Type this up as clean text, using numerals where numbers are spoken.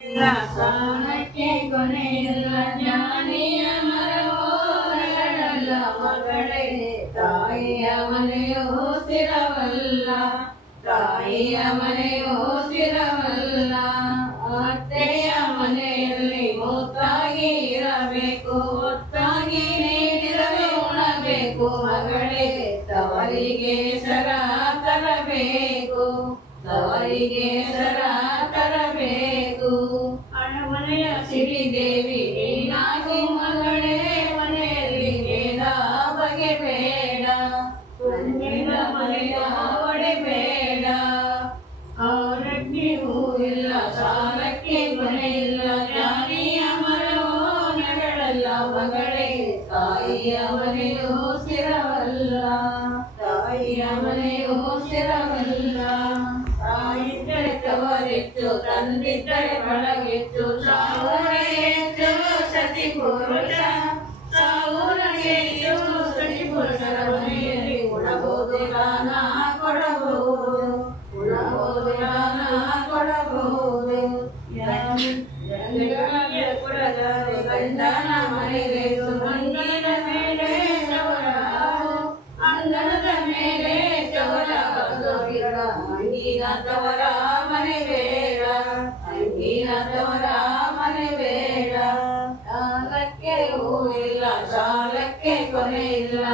ಇಲ್ಲ ಸಾಲಕ್ಕೆ ಕೊನೆಯಿಲ್ಲ ಜ್ಞಾನಿಯ ಮರವೋರಲ್ಲ ಮಗಳೇ ತಾಯಿಯ ಮನೆಯೋ ಸ್ಥಿರವಲ್ಲ ತಾಯಿಯ ಮನೆಯೋ ಸ್ಥಿರವಲ್ಲ ಅತ್ತೆಯ ಮನೆಯಲ್ಲಿ ಒತ್ತಾಗಿ ಇರಬೇಕು ಒತ್ತಾಗಿ ನೀಡಿರಲು ಉಣಬೇಕು ಮಗಳೇ ತವರಿಗೆ ಸರ ತರಬೇಕು ತವರಿಗೆ ಸರ ತರಬೇಕು ಅರಮನೆಯ ಸಿರಿದೇವಿ ನೀನಾಗಿ ಮಗಳೇ ಮನೆಯಲ್ಲಿ ಭೇದ ಬಗೆಬೇಡ ತುಂಬಿದ ಮನೆಯ ಒಡೆಬೇಡ ಅವರಜ್ಞೆಯೂ ಇಲ್ಲ ಸಾಲಕ್ಕೆ ಕೊನೆಯಿಲ್ಲ ಜ್ಞಾನಿಯ ಮರವೋ ನೆರಳಲ್ಲ ಮಗಳೇ ತಾಯಿಯ ಮನೆಯೋ ಸ್ಥಿರವಲ್ಲ ತಾಯಿಯ ಮನೆಯೋ ಸ್ಥಿರವಲ್ಲ ತಾಯಿದ್ದರೆ ತವರಿತ್ತು ತಂದಿದ್ದರೆ ಬಳಗಿತ್ತು ಸಾವುರಗೆತ್ತು ಸತಿ ಪುರುಷ ಸಾವುರಗೆತ್ತು ಸತಿ ಪುರುಷರ ಮನೆಯಲ್ಲಿ ಉಣಬಹುದು ದಾನ ಕೊಡಬಹುದು ಉಣಬಹುದು ದಾನ ಕೊಡಬಹುದು ಕೊಡಲಾರೆ ಗಂಡನ ಮನೆಗೆ ಸುಮಂಗಿನ ಮೇಲೆ ಚವರ ಅಂಗಣದ ಮೇಲೆ ಚವರ ಅಂಗಿನ ತವರ ಮನೆ ಬೇಡ ಅಂಗಿನ ತವರ ಮನೆ ಬೇಡ ಸಾಲಕ್ಕೆ ಹೂ ಇಲ್ಲ ಸಾಲಕ್ಕೆ ಕೊನೆ ಇಲ್ಲ